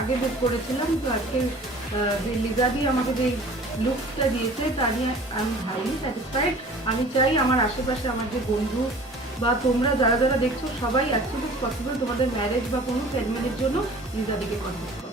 আগে বুক করেছিলাম, তো আজকে যে লিজাদি আমাকে যে লুকসটা দিয়েছে তা নিয়ে আমি হাইলি স্যাটিসফাইড। আমি চাই আমার আশেপাশে আমার যে বন্ধু বা তোমরা যারা যারা দেখছো সবাই অ্যাজ সুন অ্যাজ পসিবল তোমাদের ম্যারেজ বা কোনো সেরেমনির জন্য লিজাদিকে কন্ট্যাক্ট করো।